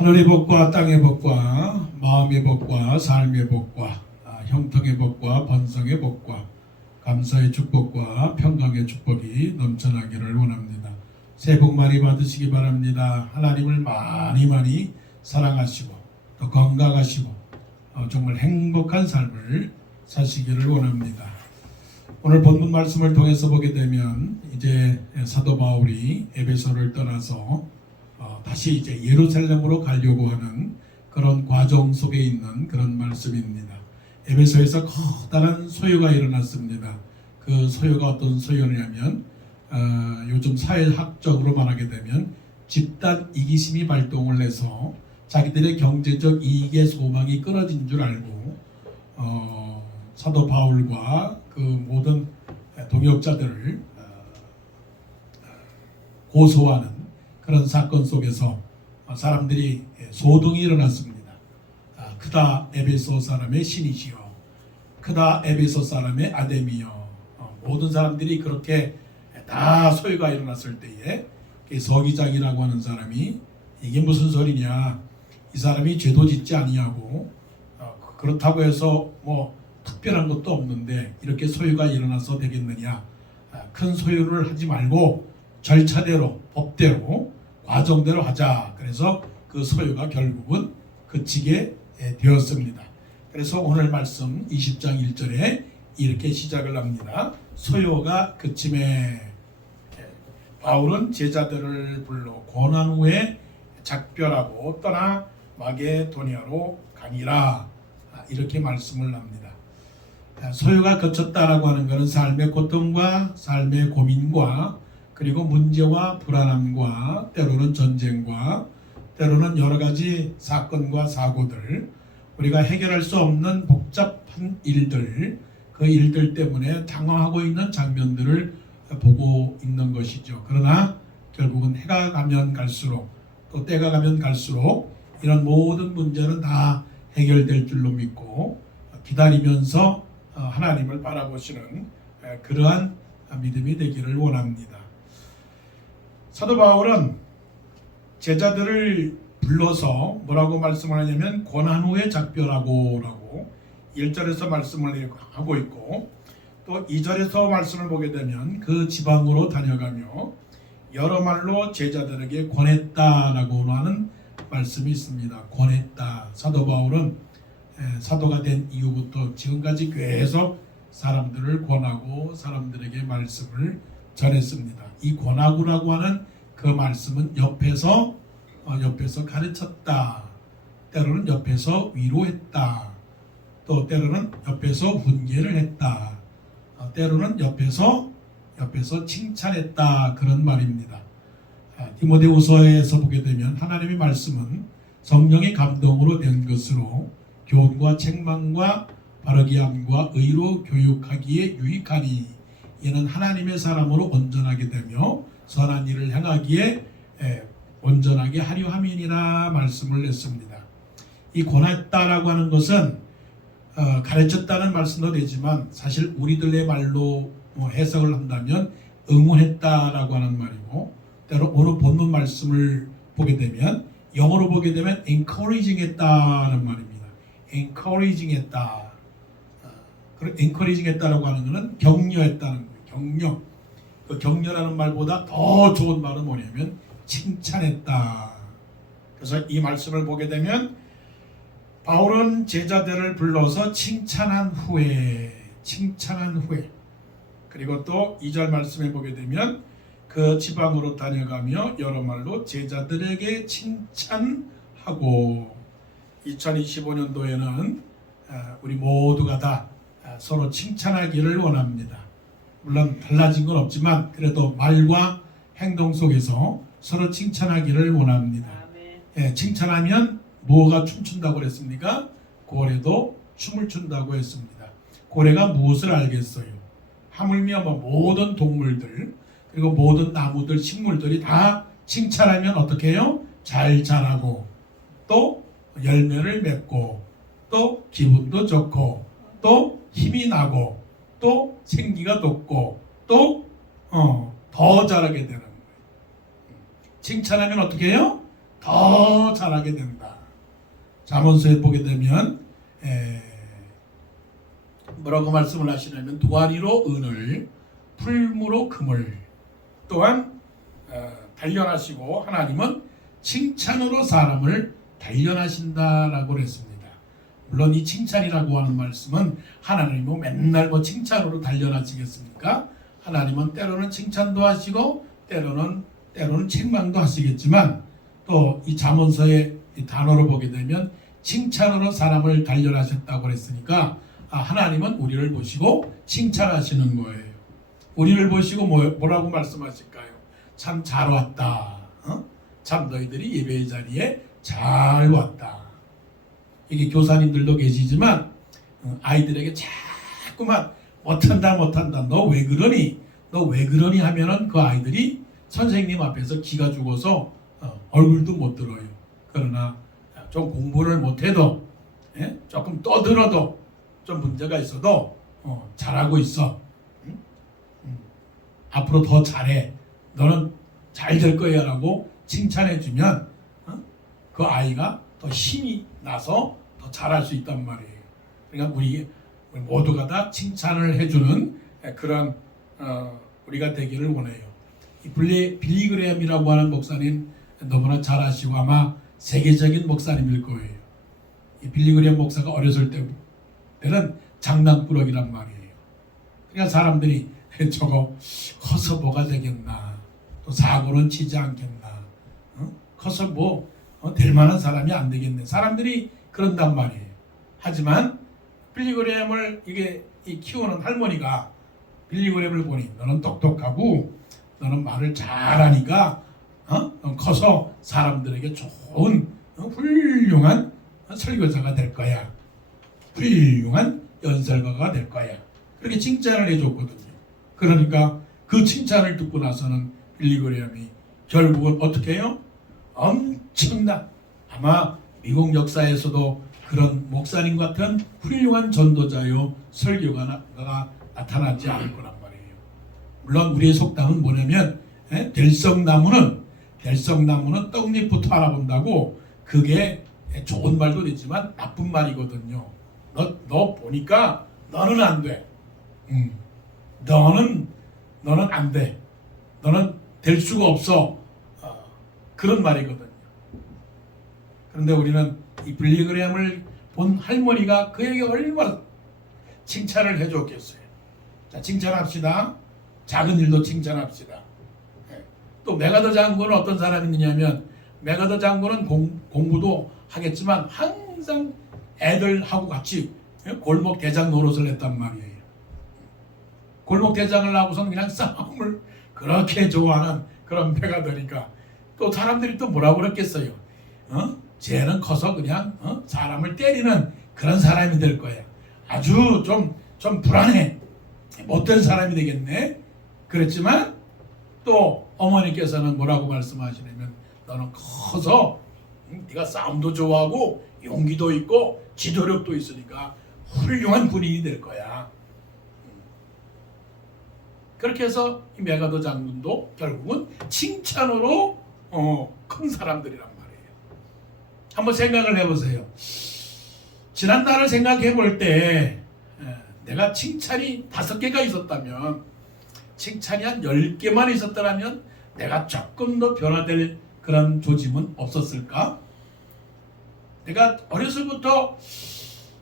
하늘의 복과 땅의 복과 마음의 복과 삶의 복과 형통의 복과 번성의 복과 감사의 축복과 평강의 축복이 넘쳐나기를 원합니다. 새해 복 많이 받으시기 바랍니다. 하나님을 많이 사랑하시고 또 건강하시고 정말 행복한 삶을 사시기를 원합니다. 오늘 본문 말씀을 통해서 보게 되면 이제 사도 바울이 에베소를 떠나서 다시 이제 예루살렘으로 가려고 하는 그런 과정 속에 있는 그런 말씀입니다. 에베소에서 커다란 소요가 일어났습니다. 그 소요가 어떤 소요냐면 요즘 사회학적으로 말하게 되면 집단 이기심이 발동을 해서 자기들의 경제적 이익의 소망이 끊어진 줄 알고 사도 바울과 그 모든 동역자들을 고소하는 그런 사건 속에서 사람들이 소동이 일어났습니다. 크다 에베소 사람의 신이시여, 크다 에베소 사람의 아데미여. 모든 사람들이 그렇게 다 소요가 일어났을 때에 서기장이라고 하는 사람이 이게 무슨 소리냐, 이 사람이 죄도 짓지 아니하고 그렇다고 해서 뭐 특별한 것도 없는데 이렇게 소요가 일어나서 되겠느냐, 큰 소요를 하지 말고 절차대로 법대로 과정대로 하자. 그래서 그 소요가 결국은 그치게 되었습니다. 그래서 오늘 말씀 20장 1절에 이렇게 시작을 합니다. 소요가 그침에 바울은 제자들을 불러 고난 후에 작별하고 떠나 마게도니아로 가니라, 이렇게 말씀을 합니다. 소요가 그쳤다라고 하는 것은 삶의 고통과 삶의 고민과 그리고 문제와 불안함과 때로는 전쟁과 때로는 여러 가지 사건과 사고들, 우리가 해결할 수 없는 복잡한 일들, 그 일들 때문에 당황하고 있는 장면들을 보고 있는 것이죠. 그러나 결국은 해가 가면 갈수록 또 때가 가면 갈수록 이런 모든 문제는 다 해결될 줄로 믿고 기다리면서 하나님을 바라보시는 그러한 믿음이 되기를 원합니다. 사도 바울은 제자들을 불러서 뭐라고 말씀을 하냐면 고난 후에 작별하고 라고 1절에서 말씀을 하고 있고, 또 2절에서 말씀을 보게 되면 그 지방으로 다녀가며 여러 말로 제자들에게 권했다라고 하는 말씀이 있습니다. 권했다. 사도 바울은 사도가 된 이후부터 지금까지 계속 사람들을 권하고 사람들에게 말씀을 전했습니다. 이 권하고라고 하는 그 말씀은 옆에서 가르쳤다, 때로는 옆에서 위로했다, 또 때로는 옆에서 훈계를 했다, 때로는 옆에서 칭찬했다, 그런 말입니다. 디모데후서에서 보게 되면 하나님의 말씀은 성령의 감동으로 된 것으로 교훈과 책망과 바르게 함과 의로 교육하기에 유익하니 이는 하나님의 사람으로 온전하게 되며 선한 일을 행하기에 온전하게 하려 함이니라 말씀을 했습니다. 이 권했다라고 하는 것은 가르쳤다는 말씀도 되지만 사실 우리들의 말로 해석을 한다면 응원했다라고 하는 말이고, 때로 오늘 본문 말씀을 보게 되면 영어로 보게 되면 encouraging 했다는 말입니다. encouraging 했다. encouraging 했다라고 하는 것은 격려했다는 거예요. 격려. 그 격려라는 말보다 더 좋은 말은 뭐냐면 칭찬했다. 그래서 이 말씀을 보게 되면 바울은 제자들을 불러서 칭찬한 후에 그리고 또 2절 말씀에 보게 되면 그 지방으로 다녀가며 여러 말로 제자들에게 칭찬하고, 2025년도에는 우리 모두가 다 서로 칭찬하기를 원합니다. 물론 달라진 건 없지만 그래도 말과 행동 속에서 서로 칭찬하기를 원합니다. 칭찬하면 뭐가 춤춘다고 그랬습니까? 고래도 춤을 춘다고 했습니다. 고래가 무엇을 알겠어요? 하물며 모든 동물들 그리고 모든 나무들, 식물들이 다 칭찬하면 어떻게 해요? 잘 자라고 또 열매를 맺고 또 기분도 좋고 또 힘이 나고 또 생기가 돋고 또 더 자라게 되는 거예요. 칭찬하면 어떻게 해요? 더 잘하게 된다. 잠언서에 보게 되면 뭐라고 말씀을 하시냐면 도가니로 은을 풀무로 금을 또한 단련하시고 하나님은 칭찬으로 사람을 단련하신다라고 그랬습니다. 물론 이 칭찬이라고 하는 말씀은 하나님이 뭐 맨날 뭐 칭찬으로 단련하시겠습니까? 하나님은 때로는 칭찬도 하시고 때로는 책망도 하시겠지만 또 이 잠언서의 이 단어로 보게 되면 칭찬으로 사람을 단련하셨다고 그랬으니까 하나님은 우리를 보시고 칭찬하시는 거예요. 우리를 보시고 뭐라고 말씀하실까요? 참 잘 왔다. 참 너희들이 예배의 자리에 잘 왔다. 이게 교사님들도 계시지만 아이들에게 자꾸만 못한다 너 왜 그러니 하면은 그 아이들이 선생님 앞에서 기가 죽어서 얼굴도 못 들어요. 그러나 좀 공부를 못해도 조금 떠들어도 좀 문제가 있어도 잘하고 있어. 앞으로 더 잘해. 너는 잘 될 거야 라고 칭찬해주면 그 아이가 더 힘이 나서 더 잘할 수 있단 말이에요. 그러니까 우리 모두가 다 칭찬을 해주는 그런 우리가 되기를 원해요. 이 빌리 그레엄이라고 하는 목사님 너무나 잘 아시고 아마 세계적인 목사님일 거예요. 이 빌리 그레엄 목사가 어렸을 때는 장난꾸러기란 말이에요. 그러니까 사람들이 저거 커서 뭐가 되겠나, 또 사고는 치지 않겠나, 커서 될 만한 사람이 안 되겠네. 사람들이 그런단 말이에요. 하지만 빌리 그레엄을 키우는 할머니가 빌리 그레엄을 보니 너는 똑똑하고 너는 말을 잘하니까 넌 커서 사람들에게 좋은 훌륭한 설교자가 될 거야. 훌륭한 연설가가 될 거야. 그렇게 칭찬을 해줬거든요. 그러니까 그 칭찬을 듣고 나서는 빌리 그레엄이 결국은 어떻게 해요? 엄청난 아마 미국 역사에서도 그런 목사님 같은 훌륭한 전도자요 설교가가 나타나지 않을 거란 말이에요. 물론 우리의 속담은 뭐냐면 될성나무는 떡잎부터 알아본다고 그게 좋은 말도 있지만 나쁜 말이거든요. 너 보니까 너는 안 돼. 너는 안 돼. 너는 될 수가 없어. 그런 말이거든요. 그런데 우리는 이 빌리 그레엄을 본 할머니가 그에게 얼마나 칭찬을 해줬겠어요. 자, 칭찬합시다. 작은 일도 칭찬합시다. 또 메가더 장군은 어떤 사람이냐면 메가더 장군은 공부도 하겠지만 항상 애들하고 같이 골목 대장 노릇을 했단 말이에요. 골목 대장을 하고서는 그냥 싸움을 그렇게 좋아하는 그런 메가더니까 또 사람들이 또 뭐라고 그랬겠어요. 쟤는 커서 그냥 사람을 때리는 그런 사람이 될 거야. 아주 좀 불안해. 못된 사람이 되겠네. 그랬지만 또 어머니께서는 뭐라고 말씀하시냐면 너는 커서 네가 싸움도 좋아하고 용기도 있고 지도력도 있으니까 훌륭한 군인이 될 거야. 그렇게 해서 이 메가더 장군도 결국은 칭찬으로 큰 사람들이란 말이에요. 한번 생각을 해보세요. 지난날을 생각해 볼 때 내가 칭찬이 5개가 있었다면 칭찬이 한 10개만 있었더라면 내가 조금 더 변화될 그런 조짐은 없었을까? 내가 어려서부터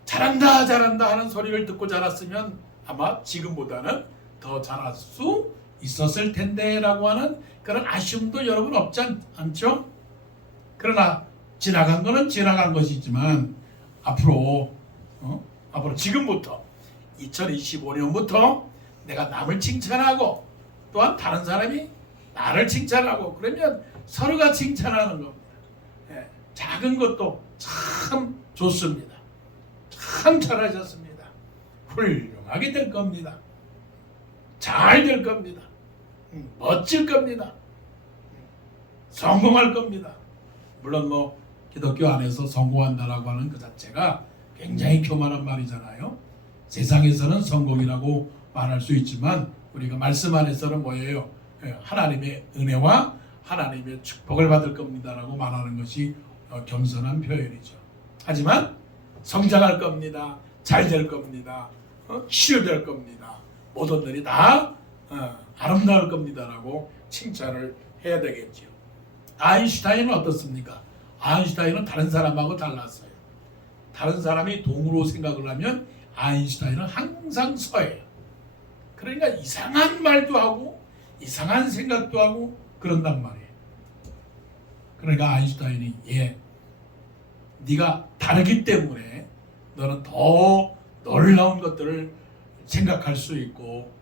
잘한다 하는 소리를 듣고 자랐으면 아마 지금보다는 더 잘할 수 있었을 텐데 라고 하는 그런 아쉬움도 여러분 없지 않죠? 그러나 지나간 거는 지나간 것이지만 앞으로 지금부터 2025년부터 내가 남을 칭찬하고 또한 다른 사람이 나를 칭찬하고 그러면 서로가 칭찬하는 겁니다. 작은 것도 참 좋습니다. 참 잘하셨습니다. 훌륭하게 될 겁니다. 잘 될 겁니다. 멋질 겁니다. 성공할 겁니다. 물론 기독교 안에서 성공한다라고 하는 그 자체가 굉장히 교만한 말이잖아요. 세상에서는 성공이라고 말할 수 있지만 우리가 말씀 안에서는 뭐예요? 하나님의 은혜와 하나님의 축복을 받을 겁니다라고 말하는 것이 겸손한 표현이죠. 하지만 성장할 겁니다. 잘 될 겁니다. 치유될 겁니다. 모든 일이 다 아름다울 겁니다라고 칭찬을 해야 되겠죠. 아인슈타인은 어떻습니까? 아인슈타인은 다른 사람하고 달랐어요. 다른 사람이 동으로 생각을 하면 아인슈타인은 항상 서예요. 그러니까 이상한 말도 하고 이상한 생각도 하고 그런단 말이에요. 그러니까 아인슈타인이 네가 다르기 때문에 너는 더 놀라운 것들을 생각할 수 있고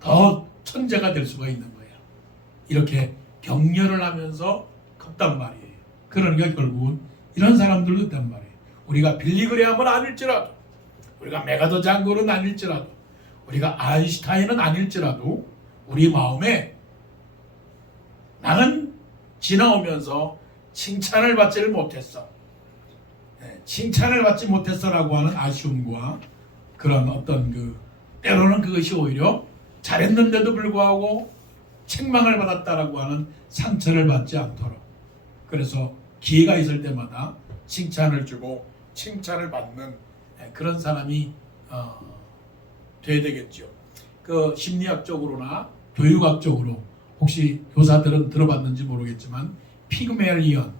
더 천재가 될 수가 있는 거야. 이렇게 격려를 하면서 컸단 말이에요. 그러니까 결국은 이런 사람들도 있단 말이에요. 우리가 빌리그레함은 아닐지라도, 우리가 메가더 장군은 아닐지라도, 우리가 아인슈타인은 아닐지라도 우리 마음에 나는 지나오면서 칭찬을 받지를 못했어. 칭찬을 받지 못했어라고 하는 아쉬움과 그런 어떤 때로는 그것이 오히려 잘했는데도 불구하고 책망을 받았다라고 하는 상처를 받지 않도록, 그래서 기회가 있을 때마다 칭찬을 주고 칭찬을 받는 그런 사람이 돼야 되겠죠. 그 심리학적으로나 교육학적으로 혹시 교사들은 들어봤는지 모르겠지만 피그멜리언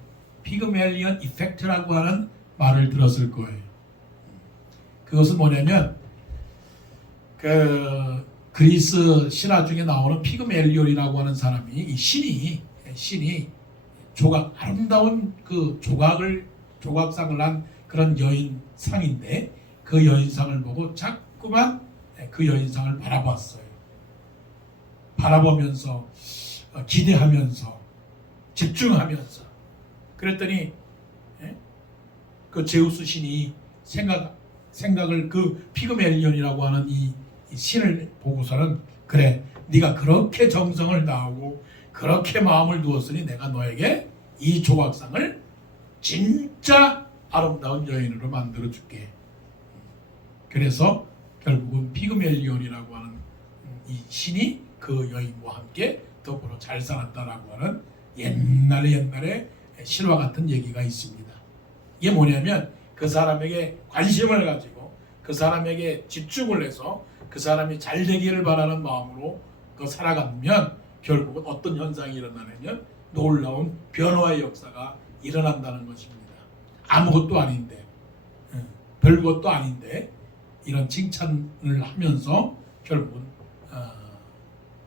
이펙트라고 하는 말을 들었을 거예요. 그것은 뭐냐면 그리스 신화 중에 나오는 피그멜리온이라고 하는 사람이 이 신이 아름다운 그 조각상을 한 그런 여인상인데 그 여인상을 보고 자꾸만 그 여인상을 바라봤어요. 바라보면서 기대하면서 집중하면서 그랬더니 그 제우스 신이 생각을 그 피그멜리온이라고 하는 이 신을 보고서는 그래 네가 그렇게 정성을 다하고 그렇게 마음을 두었으니 내가 너에게 이 조각상을 진짜 아름다운 여인으로 만들어 줄게. 그래서 결국은 피그멜리온이라고 하는 이 신이 그 여인과 함께 더불어 잘 살았다라고 하는 옛날에 실화 같은 얘기가 있습니다. 이게 뭐냐면 그 사람에게 관심을 가지고 그 사람에게 집중을 해서 그 사람이 잘 되기를 바라는 마음으로 살아가면 결국은 어떤 현상이 일어나냐면 놀라운 변화의 역사가 일어난다는 것입니다. 아무것도 아닌데 별것도 아닌데 이런 칭찬을 하면서 결국은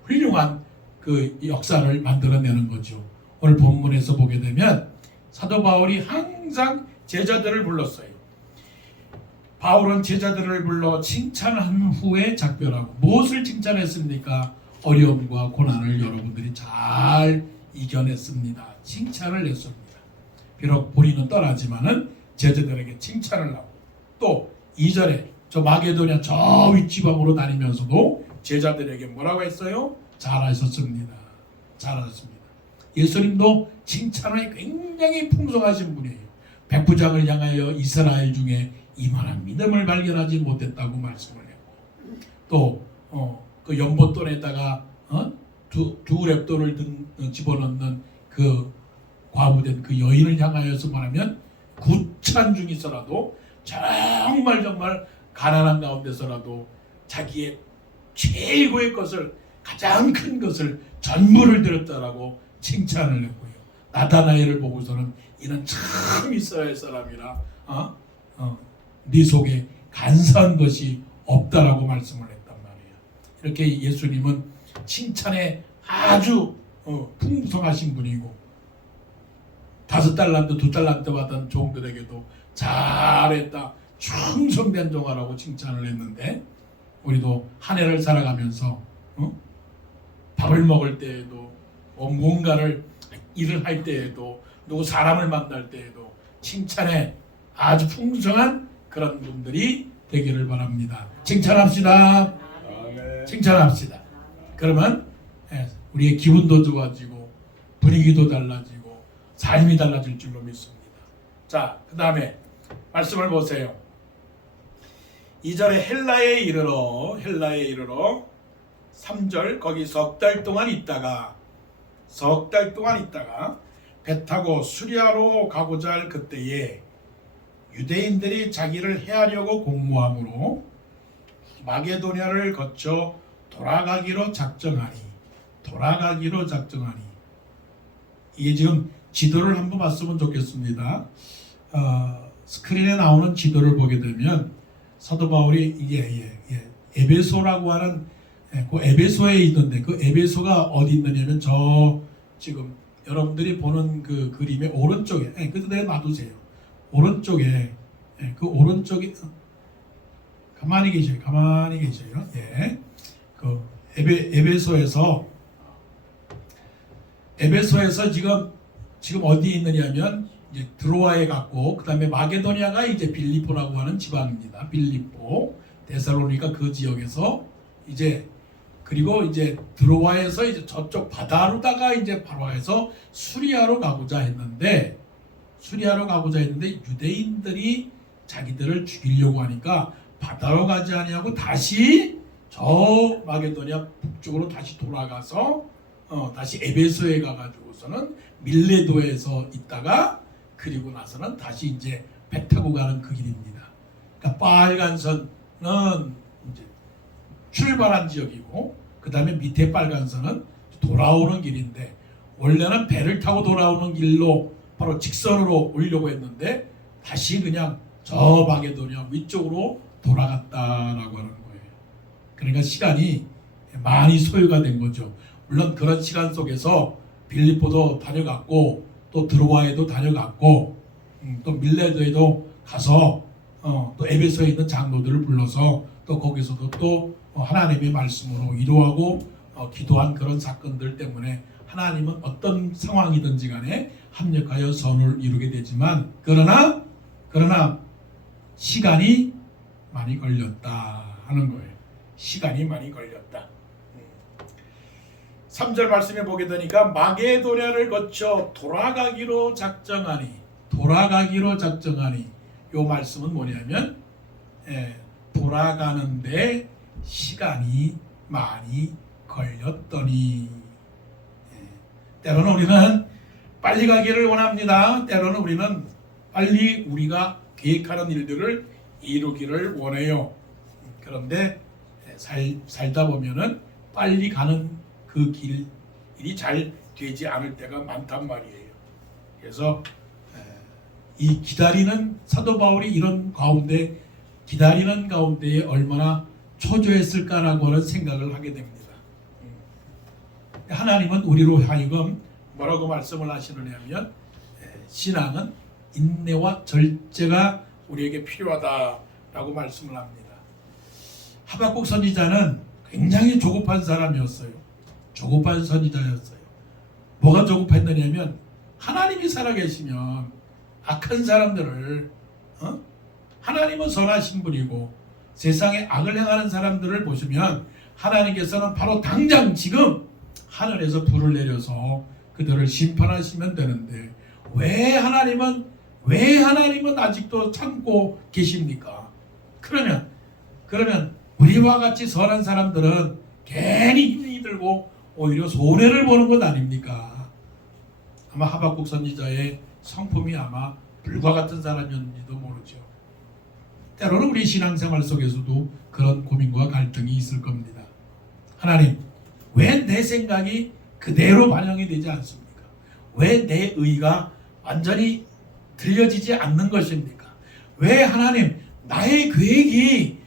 훌륭한 그 역사를 만들어내는 거죠. 오늘 본문에서 보게 되면 사도 바울이 항상 제자들을 불렀어요. 바울은 제자들을 불러 칭찬한 후에 작별하고 무엇을 칭찬했습니까? 어려움과 고난을 여러분들이 잘 이겨냈습니다. 칭찬을 했습니다. 비록 본인은 떠나지만은 제자들에게 칭찬을 하고 또 2절에 저 마게도냐 저 윗지방으로 다니면서도 제자들에게 뭐라고 했어요? 잘하셨습니다. 잘하셨습니다. 예수님도 칭찬에 굉장히 풍성하신 분이에요. 백부장을 향하여 이스라엘 중에 이만한 믿음을 발견하지 못했다고 말씀을 했고 또 그 연못돈에다가 두 랩돈을 집어넣는 그 과부된 그 여인을 향하여서 말하면 구찬 중이서라도 정말 가난한 가운데서라도 자기의 최고의 것을 가장 큰 것을 전부를 드렸다라고 칭찬을 했고요. 나다나엘을 보고서는 이는 참 이스라엘 사람이라 네 속에 간사한 것이 없다라고 말씀을 했단 말이에요. 이렇게 예수님은 칭찬에 아주 풍성하신 분이고 5달란트 2달란트 받은 종들에게도 잘했다 충성된 종아라고 칭찬을 했는데 우리도 한 해를 살아가면서 밥을 먹을 때에도 뭔가를 일을 할 때에도 누구 사람을 만날 때에도 칭찬에 아주 풍성한 그런 분들이 되기를 바랍니다. 칭찬합시다. 칭찬합시다. 그러면 우리의 기분도 좋아지고 분위기도 달라지고 삶이 달라질 줄로 믿습니다. 자, 그 다음에 말씀을 보세요. 2절에 헬라에 이르러 3절 거기 석 달 동안 있다가 석 달 동안 있다가 배 타고 수리아로 가고자 할 그때에 유대인들이 자기를 해하려고 공모함으로 마게도냐를 거쳐 돌아가기로 작정하니 이게 지금 지도를 한번 봤으면 좋겠습니다. 스크린에 나오는 지도를 보게 되면 사도 바울이 이게 에베소라고 하는 그 에베소에 있는데 그 에베소가 어디 있느냐면 저 지금 여러분들이 보는 그 그림의 오른쪽에 그래서 내가 놔두세요. 오른쪽에 그 오른쪽에 가만히 계셔요. 그 에베소에서 지금 어디에 있느냐면 이제 드로아에 갔고 그다음에 마게도냐가 이제 빌립보라고 하는 지방입니다. 빌립보, 데살로니가 그 지역에서 이제 그리고 이제 드로아에서 이제 저쪽 바다로다가 이제 바로 해서 수리아로 가고자 했는데 유대인들이 자기들을 죽이려고 하니까 바다로 가지 아니하고 다시 저 마게도냐 북쪽으로 다시 돌아가서 다시 에베소에 가가지고서는 밀레도에서 있다가 그리고 나서는 다시 이제 배 타고 가는 그 길입니다. 그러니까 빨간 선은 이제 출발한 지역이고 그 다음에 밑에 빨간 선은 돌아오는 길인데 원래는 배를 타고 돌아오는 길로 바로 직선으로 오려고 했는데 다시 그냥 저 마게도냐 위쪽으로 돌아갔다라고 하는 거예요. 그러니까 시간이 많이 소요가 된 거죠. 물론 그런 시간 속에서 빌립보도 다녀갔고 또 드로아에도 다녀갔고 또 밀레도에도 가서 또 에베소에 있는 장로들을 불러서 또 거기서도 또 하나님의 말씀으로 위로하고 기도한 그런 사건들 때문에 하나님은 어떤 상황이든지 간에 합력하여 선을 이루게 되지만 그러나 시간이 많이 걸렸다 하는 거예요. 시간이 많이 걸렸다. 3절 말씀에 보게 되니까 마게도냐를 거쳐 돌아가기로 작정하니 요 말씀은 뭐냐면 돌아가는데 시간이 많이 걸렸더니 때로는 우리는 빨리 가기를 원합니다. 때로는 우리는 빨리 우리가 계획하는 일들을 이루기를 원해요. 그런데 살다 보면은 빨리 가는 그 길이 잘 되지 않을 때가 많단 말이에요. 그래서 이 기다리는 사도 바울이 이런 가운데 기다리는 가운데에 얼마나 초조했을까라고 하는 생각을 하게 됩니다. 하나님은 우리로 하여금 뭐라고 말씀을 하시느냐면 신앙은 인내와 절제가 우리에게 필요하다라고 말씀을 합니다. 하박국 선지자는 굉장히 조급한 사람이었어요. 조급한 선지자였어요. 뭐가 조급했느냐면 하나님이 살아계시면 악한 사람들을 하나님은 선하신 분이고 세상에 악을 행하는 사람들을 보시면 하나님께서는 바로 당장 지금 하늘에서 불을 내려서 그들을 심판하시면 되는데 왜 하나님은 아직도 참고 계십니까? 그러면 우리와 같이 선한 사람들은 괜히 힘이 들고 오히려 손해를 보는 것 아닙니까? 아마 하박국 선지자의 성품이 아마 불과 같은 사람이었는지도 모르죠. 때로는 우리 신앙생활 속에서도 그런 고민과 갈등이 있을 겁니다. 하나님, 왜 내 생각이 그대로 반영이 되지 않습니까? 왜 내 의가 완전히 들려지지 않는 것입니까? 왜 하나님, 나의 계획이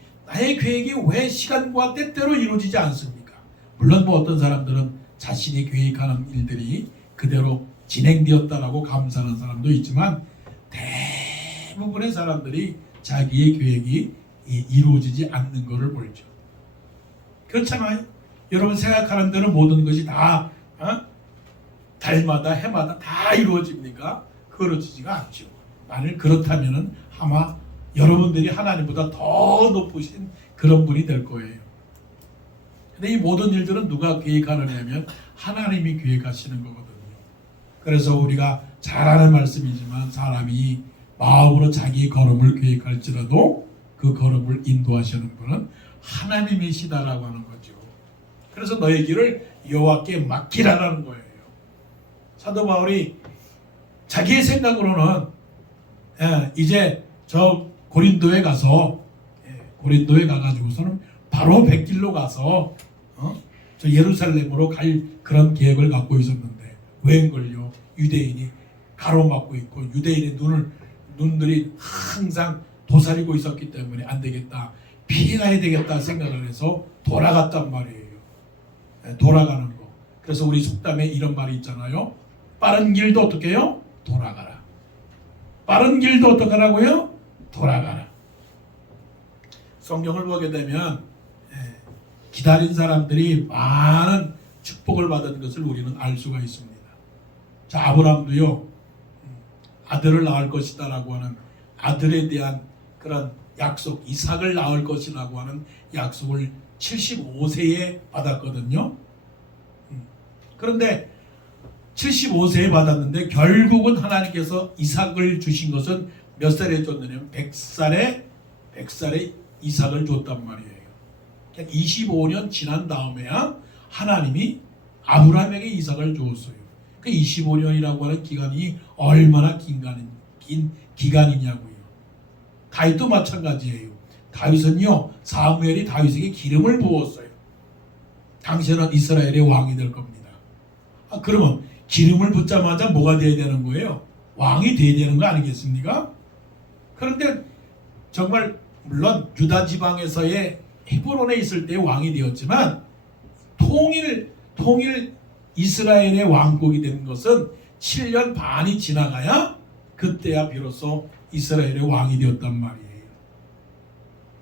왜 시간과 때때로 이루어지지 않습니까? 물론 어떤 사람들은 자신이 계획하는 일들이 그대로 진행되었다라고 감사하는 사람도 있지만 대부분의 사람들이 자기의 계획이 이루어지지 않는 것을 보죠. 그렇잖아요. 여러분 생각하는 대로 모든 것이 다 달마다 해마다 다 이루어집니까? 그렇지가 않죠. 만일 그렇다면은 아마 여러분들이 하나님보다 더 높으신 그런 분이 될 거예요. 근데 이 모든 일들은 누가 계획하느냐면 하나님이 계획하시는 거거든요. 그래서 우리가 잘 아는 말씀이지만 사람이 마음으로 자기 걸음을 계획할지라도 그 걸음을 인도하시는 분은 하나님이시다라고 하는 거죠. 그래서 너의 길을 여호와께 맡기라라는 거예요. 사도 바울이 자기의 생각으로는 이제 저 고린도에 가서 고린도에 가가지고서는 바로 백길로 가서 저 예루살렘으로 갈 그런 계획을 갖고 있었는데 웬걸요? 유대인이 가로막고 있고 유대인의 눈들이 항상 도사리고 있었기 때문에 안 되겠다, 피해가야 되겠다 생각을 해서 돌아갔단 말이에요. 돌아가는 거. 그래서 우리 속담에 이런 말이 있잖아요. 빠른 길도 어떻게 해요? 돌아가라. 빠른 길도 어떻게 하라고요? 돌아가라. 성경을 보게 되면 기다린 사람들이 많은 축복을 받은 것을 우리는 알 수가 있습니다. 자, 아브라함도요, 아들을 낳을 것이다 라고 하는 아들에 대한 그런 약속, 이삭을 낳을 것이라고 하는 약속을 75세에 받았거든요. 그런데 75세에 받았는데 결국은 하나님께서 이삭을 주신 것은 몇 살에 줬느냐면 100살에 이삭을 줬단 말이에요. 25년 지난 다음에야 하나님이 아브라함에게 이삭을 주었어요. 그 25년이라고 하는 기간이 얼마나 긴 기간이냐고요. 다윗도 마찬가지예요. 다윗은요, 사무엘이 다윗에게 기름을 부었어요. 당신은 이스라엘의 왕이 될 겁니다. 그러면 기름을 붓자마자 뭐가 돼야 되는 거예요? 왕이 돼야 되는 거 아니겠습니까? 그런데 정말 물론 유다 지방에서의 헤브론에 있을 때 왕이 되었지만 통일 이스라엘의 왕국이 된 것은 7년 반이 지나가야 그때야 비로소 이스라엘의 왕이 되었단 말이에요.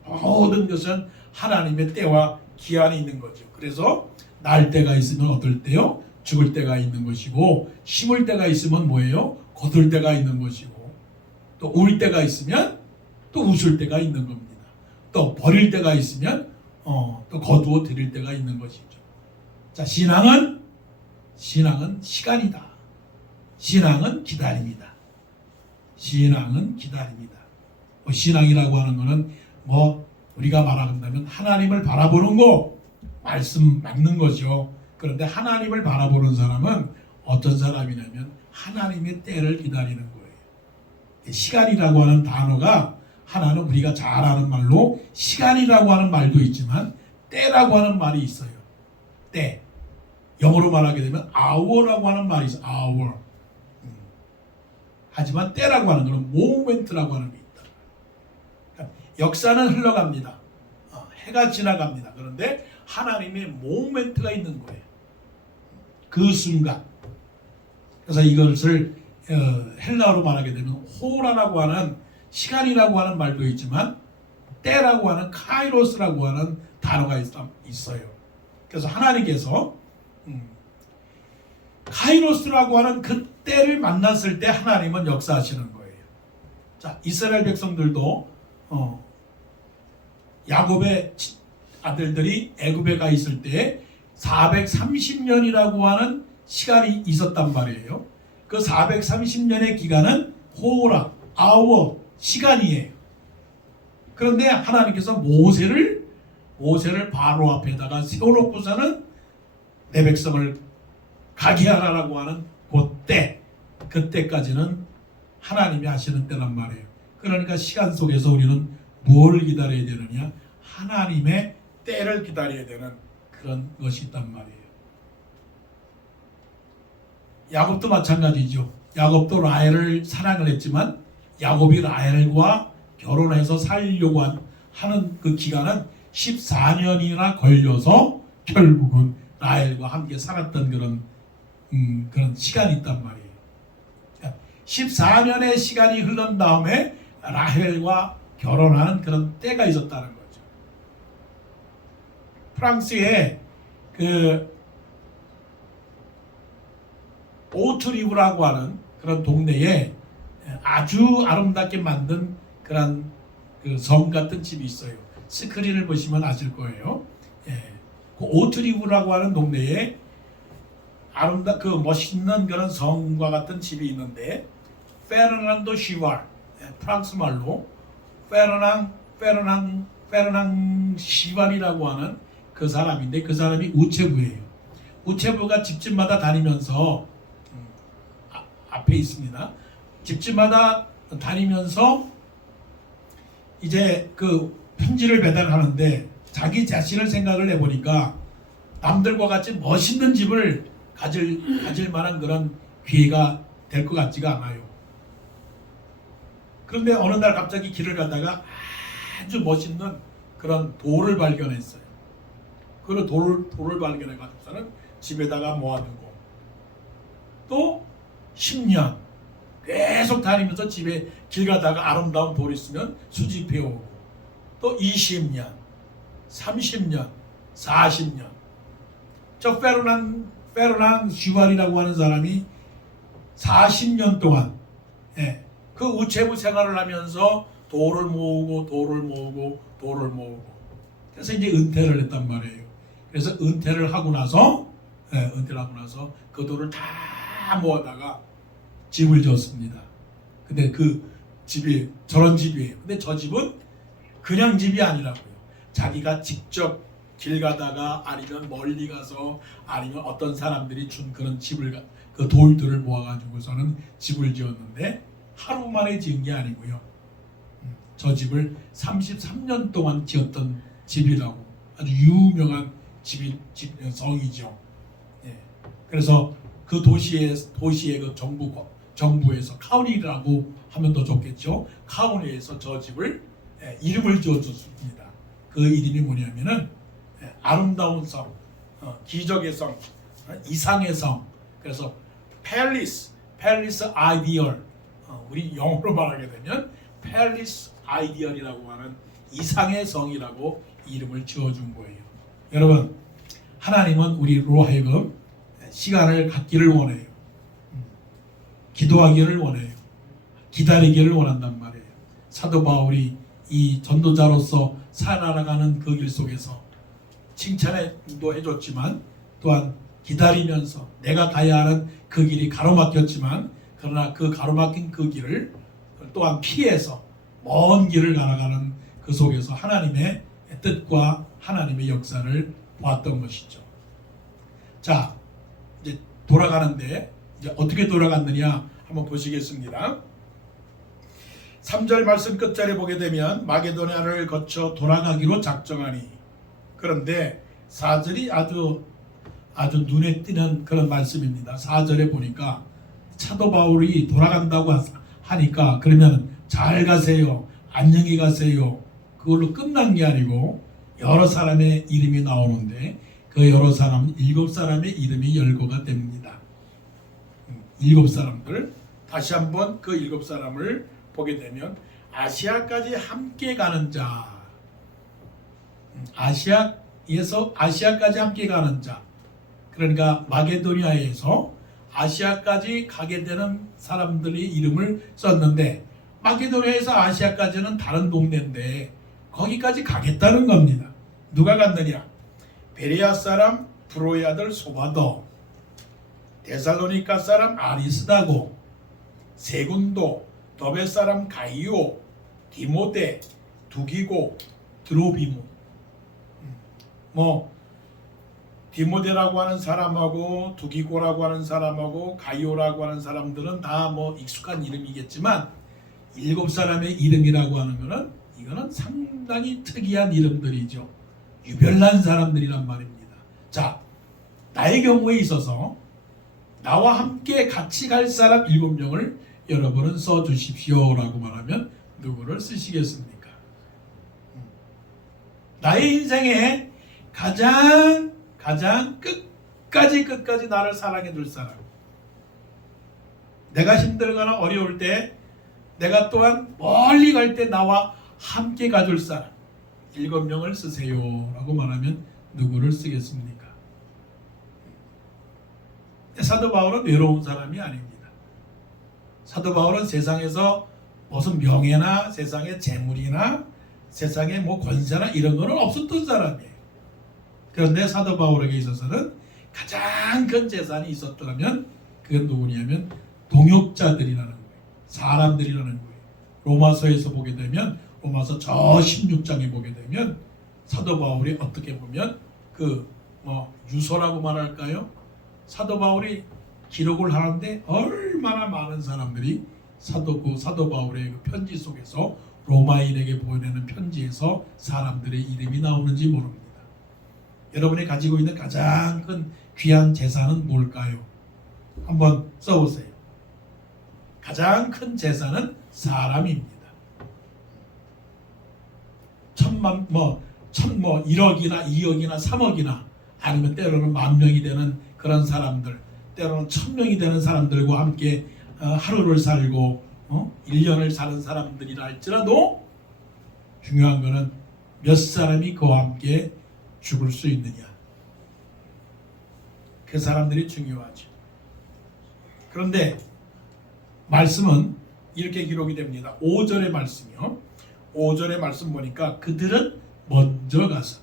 모든 것은 하나님의 때와 기한이 있는 거죠. 그래서 날 때가 있으면 얻을 때요, 죽을 때가 있는 것이고, 심을 때가 있으면 뭐예요? 거둘 때가 있는 것이고, 또 울 때가 있으면 또 웃을 때가 있는 겁니다. 또 버릴 때가 있으면 또 거두어 드릴 때가 있는 것이죠. 자, 신앙은 시간이다. 신앙은 기다립니다. 신앙은 기다립니다. 신앙이라고 하는 것은 우리가 말한다면 하나님을 바라보는 거, 말씀 맞는 거죠. 그런데 하나님을 바라보는 사람은 어떤 사람이냐면 하나님의 때를 기다리는 거예요. 시간이라고 하는 단어가 하나는 우리가 잘 아는 말로 시간이라고 하는 말도 있지만 때라고 하는 말이 있어요. 때. 영어로 말하게 되면 hour라고 하는 말이 있어요. hour. 하지만 때라고 하는 것은 moment라고 하는 게 있다. 그러니까 역사는 흘러갑니다. 해가 지나갑니다. 그런데 하나님의 모멘트가 있는 거예요. 그 순간. 그래서 이것을 헬라어로 말하게 되면 호라라고 하는 시간이라고 하는 말도 있지만 때라고 하는 카이로스라고 하는 단어가 있어요. 그래서 하나님께서 카이로스라고 하는 그 때를 만났을 때 하나님은 역사하시는 거예요. 자, 이스라엘 백성들도 야곱의 아들들이 애굽에 가 있을 때 430년이라고 하는 시간이 있었단 말이에요. 그 430년의 기간은 호라, 아워, 시간이에요. 그런데 하나님께서 모세를 바로 앞에다가 세워놓고서는 내 백성을 가게 하라라고 하는 그때까지는 하나님이 하시는 때란 말이에요. 그러니까 시간 속에서 우리는 무엇을 기다려야 되느냐? 하나님의 때를 기다려야 되는 그런 것이 있단 말이에요. 야곱도 마찬가지죠. 야곱도 라헬을 사랑을 했지만 야곱이 라헬과 결혼해서 살려고 하는 그 기간은 14년이나 걸려서 결국은 라헬과 함께 살았던 그런 시간이 있단 말이에요. 14년의 시간이 흐른 다음에 라헬과 결혼하는 그런 때가 있었다는 거죠. 프랑스의 그 오트리브라고 하는 그런 동네에 아주 아름답게 만든 그런 그 성 같은 집이 있어요. 스크린을 보시면 아실 거예요. 그 오트리브라고 하는 동네에 그 멋있는 그런 성과 같은 집이 있는데 페르난도 시왈, 프랑스 말로 페르낭 시왈이라고 하는 그 사람인데 그 사람이 우체부예요. 우체부가 집집마다 다니면서 앞에 있습니다. 집집마다 다니면서 이제 그 편지를 배달하는데 자기 자신을 생각을 해보니까 남들과 같이 멋있는 집을 가질 만한 그런 기회가 될 것 같지가 않아요. 그런데 어느 날 갑자기 길을 가다가 아주 멋있는 그런 돌을 발견했어요. 그 돌을 발견해 가지고서는 집에다가 모아두고 또 10년 계속 다니면서 집에 길 가다가 아름다운 돌이 있으면 수집해 오고 또 20년, 30년, 40년. 저 페르난 슈발이라고 하는 사람이 40년 동안 그 우체부 생활을 하면서 돌을 모으고 그래서 이제 은퇴를 했단 말이에요. 그래서 은퇴를 하고 나서 그 돌을 다 모아다가 집을 지었습니다. 근데 그 집이 저런 집이에요. 근데 저 집은 그냥 집이 아니라고요. 자기가 직접 길 가다가 아니면 멀리 가서 아니면 어떤 사람들이 준 그런 집을 그 돌들을 모아가지고서는 집을 지었는데 하루 만에 지은 게 아니고요. 저 집을 33년 동안 지었던 집이라고 아주 유명한 성이죠. 그래서 그 도시의 그 정부에서 카운티라고 하면 더 좋겠죠. 카운티에서 저 집을 이름을 지어줬습니다. 그 이름이 뭐냐면은 아름다운 성, 기적의 성, 이상의 성. 그래서 팰리스 아이디얼. 우리 영어로 말하게 되면 팰리스 아이디얼이라고 하는 이상의 성이라고 이름을 지어준 거예요. 여러분, 하나님은 우리로 하여금 시간을 갖기를 원해요. 기도하기를 원해요. 기다리기를 원한단 말이에요. 사도 바울이 이 전도자로서 살아나가는 그 길 속에서 칭찬도 해줬지만 또한 기다리면서 내가 가야 하는 그 길이 가로막혔지만 그러나 그 가로막힌 그 길을 또한 피해서 먼 길을 가나가는 그 속에서 하나님의 뜻과 하나님의 역사를 보았던 것이죠. 자, 이제 돌아가는데 이제 어떻게 돌아갔느냐 한번 보시겠습니다. 3절 말씀 끝자리 보게 되면 마게도냐를 거쳐 돌아가기로 작정하니. 그런데 4절이 아주 눈에 띄는 그런 말씀입니다. 4절에 보니까 사도 바울이 돌아간다고 하니까 그러면 잘 가세요, 안녕히 가세요, 그걸로 끝난 게 아니고 여러 사람의 이름이 나오는데 그 여러 사람 7사람의 이름이 열거가 됩니다. 7사람들 다시 한번 그 7사람을 보게 되면 아시아까지 함께 가는 자, 아시아까지 함께 가는 자, 그러니까 마게도니아에서 아시아까지 가게 되는 사람들의 이름을 썼는데 마게도니아에서 아시아까지는 다른 동네인데 거기까지 가겠다는 겁니다. 누가 갔느냐? 베레아 사람 브로의 아들 소바도, 데살로니가 사람 아리스다고, 세군도, 더베 사람 가이오, 디모데, 두기고, 드로비무. 디모데라고 하는 사람하고 두기고라고 하는 사람하고 가이오라고 하는 사람들은 다 익숙한 이름이겠지만 7사람의 이름이라고 하는 거는 이거는 상당히 특이한 이름들이죠. 유별난 사람들이란 말입니다. 자, 나의 경우에 있어서 나와 함께 같이 갈 사람 7명을 여러분은 써주십시오 라고 말하면 누구를 쓰시겠습니까? 나의 인생에 가장 끝까지 나를 사랑해 줄 사람, 내가 힘들거나 어려울 때 내가 또한 멀리 갈 때 나와 함께 가줄 사람 7명을 쓰세요 라고 말하면 누구를 쓰겠습니까? 사도 바울은 외로운 사람이 아닙니다. 사도 바울은 세상에서 무슨 명예나 세상의 재물이나 세상의 권세나 이런 거는 없었던 사람이에요. 그런데 사도 바울에게 있어서는 가장 큰 재산이 있었더라면 그건 누구냐면 동역자들이라는 거예요. 사람들이라는 거예요. 로마서에서 보게 되면 로마서 저 16장에 보게 되면 사도 바울이 어떻게 보면 유서라고 말할까요? 사도 바울이 기록을 하는데 얼마나 많은 사람들이 사도 바울의 그 편지 속에서 로마인에게 보내는 편지에서 사람들의 이름이 나오는지 모릅니다. 여러분이 가지고 있는 가장 큰 귀한 재산은 뭘까요? 한번 써보세요. 가장 큰 재산은 사람입니다. 1억이나 2억이나 3억이나 아니면 때로는 10,000명이 되는 그런 사람들, 때로는 1000명이 되는 사람들과 함께 하루를 살고 1년을 사는 사람들이라 할지라도 중요한 것은 몇 사람이 그와 함께 죽을 수 있느냐. 그 사람들이 중요하죠. 그런데 말씀은 이렇게 기록이 됩니다. 5절의 말씀이요. 5절의 말씀 보니까 그들은 먼저 가서,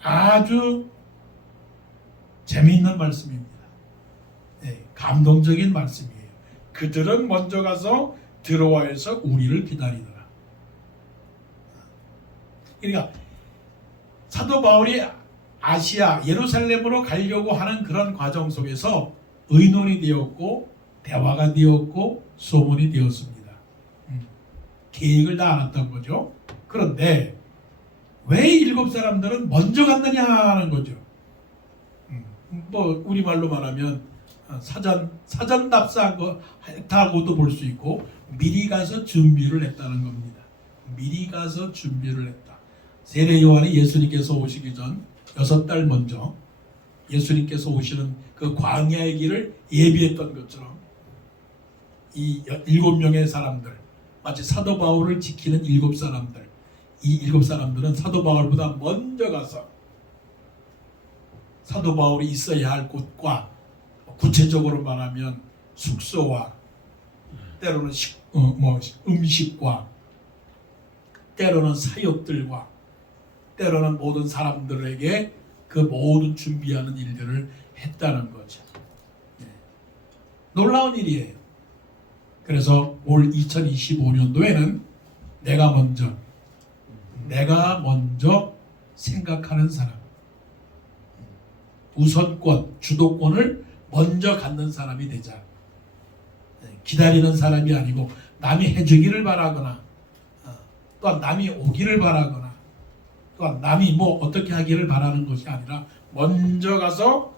아주 재미있는 말씀입니다. 감동적인 말씀이에요. 그들은 먼저 가서 드로아에서 우리를 기다리더라. 그러니까 사도 바울이 아시아 예루살렘으로 가려고 하는 그런 과정 속에서 의논이 되었고 대화가 되었고 소문이 되었습니다. 계획을 다 알았던 거죠. 그런데 왜 7사람들은 먼저 갔느냐 하는 거죠. 뭐 우리말로 말하면 사전 답사한 거다고도 볼 수 있고 미리 가서 준비를 했다는 겁니다. 미리 가서 준비를 했다. 세례 요한이 예수님께서 오시기 전 6달 먼저 예수님께서 오시는 그 광야의 길을 예비했던 것처럼 이 7명의 사람들, 마치 사도 바울을 지키는 7사람들, 이 7사람들은 사도 바울보다 먼저 가서 사도 바울이 있어야 할 곳과 구체적으로 말하면 숙소와 때로는 음식과 때로는 사역들과 때로는 모든 사람들에게 그 모든 준비하는 일들을 했다는 거죠. 놀라운 일이에요. 그래서 올 2025년도에는 내가 먼저 생각하는 사람, 우선권, 주도권을 먼저 갖는 사람이 되자. 기다리는 사람이 아니고 남이 해주기를 바라거나 또한 남이 오기를 바라거나 또한 남이 뭐 어떻게 하기를 바라는 것이 아니라 먼저 가서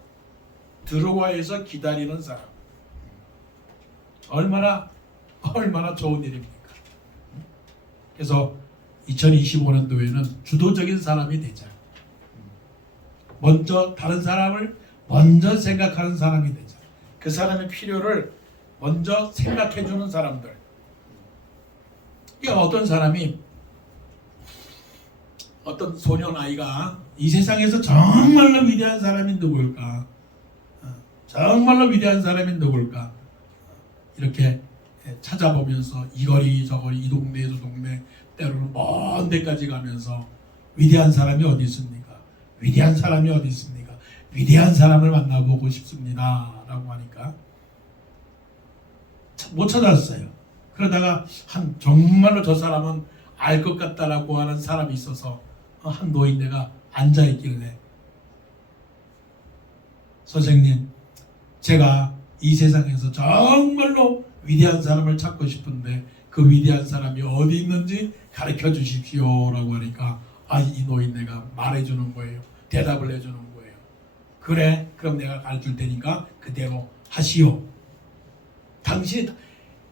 드로아에서 기다리는 사람. 얼마나 좋은 일입니까? 그래서 2025년도에는 주도적인 사람이 되자. 먼저 다른 사람을 먼저 생각하는 사람이 되자. 그 사람의 필요를 먼저 생각해주는 사람들. 어떤 사람이 어떤 소년 아이가 이 세상에서 정말로 위대한 사람이 누구일까? 정말로 위대한 사람이 누구일까? 이렇게 찾아보면서 이 거리 저 거리 이 동네 저 동네 때로는 먼 데까지 가면서 위대한 사람이 어디 있습니까? 위대한 사람이 어디 있습니까? 위대한 사람을 만나보고 싶습니다 라고 하니까 못 찾았어요. 그러다가 정말로 저 사람은 알 것 같다라고 하는 사람이 있어서 한 노인네가 앉아있길래 선생님, 제가 이 세상에서 정말로 위대한 사람을 찾고 싶은데 그 위대한 사람이 어디 있는지 가르쳐 주십시오 라고 하니까 이 노인네가 말해주는 거예요. 대답을 해주는 거예요. 그래, 그럼 내가 가르칠 테니까 그대로 하시오. 당신이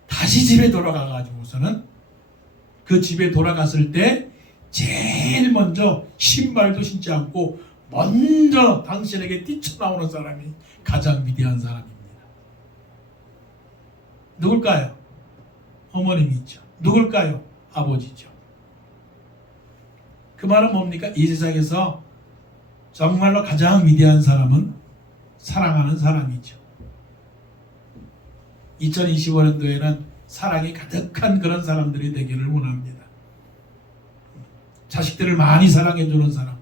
다시 집에 돌아가가지고서는 그 집에 돌아갔을 때 제일 먼저 신발도 신지 않고 먼저 당신에게 뛰쳐나오는 사람이 가장 위대한 사람입니다. 누굴까요? 어머님이죠. 누굴까요? 아버지죠. 그 말은 뭡니까? 이 세상에서 정말로 가장 위대한 사람은 사랑하는 사람이죠. 2025년도에는 사랑이 가득한 그런 사람들이 되기를 원합니다. 자식들을 많이 사랑해주는 사람,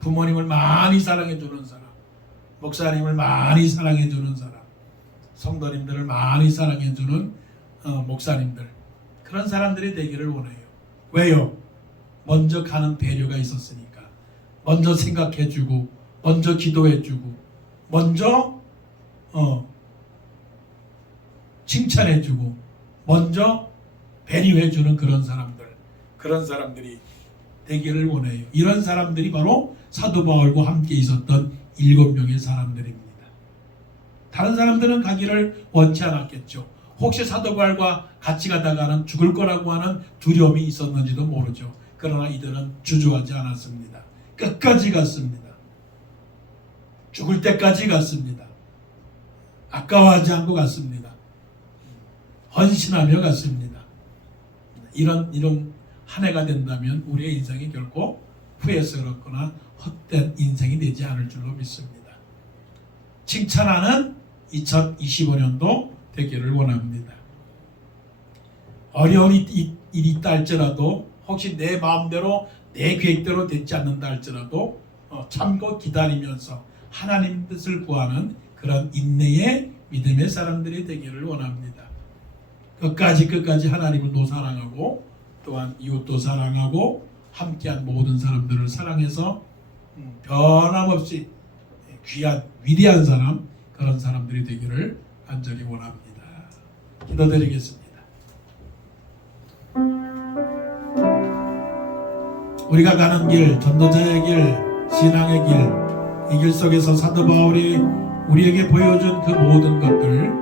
부모님을 많이 사랑해주는 사람, 목사님을 많이 사랑해주는 사람, 성도님들을 많이 사랑해주는 목사님들, 그런 사람들이 되기를 원해요. 왜요? 먼저 가는 배려가 있었으니까. 먼저 생각해주고 먼저 기도해주고 먼저 칭찬해주고 먼저 배려해주는 그런 사람들이 되기를 원해요. 이런 사람들이 바로 사도 바울과 함께 있었던 7명의 사람들입니다. 다른 사람들은 가기를 원치 않았겠죠. 혹시 사도 바울과 같이 가다가는 죽을 거라고 하는 두려움이 있었는지도 모르죠. 그러나 이들은 주저하지 않았습니다. 끝까지 갔습니다. 죽을 때까지 갔습니다. 아까워하지 않고 갔습니다. 헌신하며 갔습니다. 이런 한 해가 된다면 우리의 인생이 결코 후회스럽거나 헛된 인생이 되지 않을 줄로 믿습니다. 칭찬하는 2025년도 되기를 원합니다. 어려운 일이 있다 할지라도 혹시 내 마음대로 내 계획대로 되지 않는다 할지라도 참고 기다리면서 하나님 뜻을 구하는 그런 인내의 믿음의 사람들이 되기를 원합니다. 끝까지 하나님을 사랑하고 또한 이웃도 사랑하고 함께한 모든 사람들을 사랑해서 변함없이 귀한 위대한 사람, 그런 사람들이 되기를 간절히 원합니다. 기도드리겠습니다. 우리가 가는 길, 전도자의 길, 신앙의 길, 이 길 속에서 사도 바울이 우리에게 보여준 그 모든 것들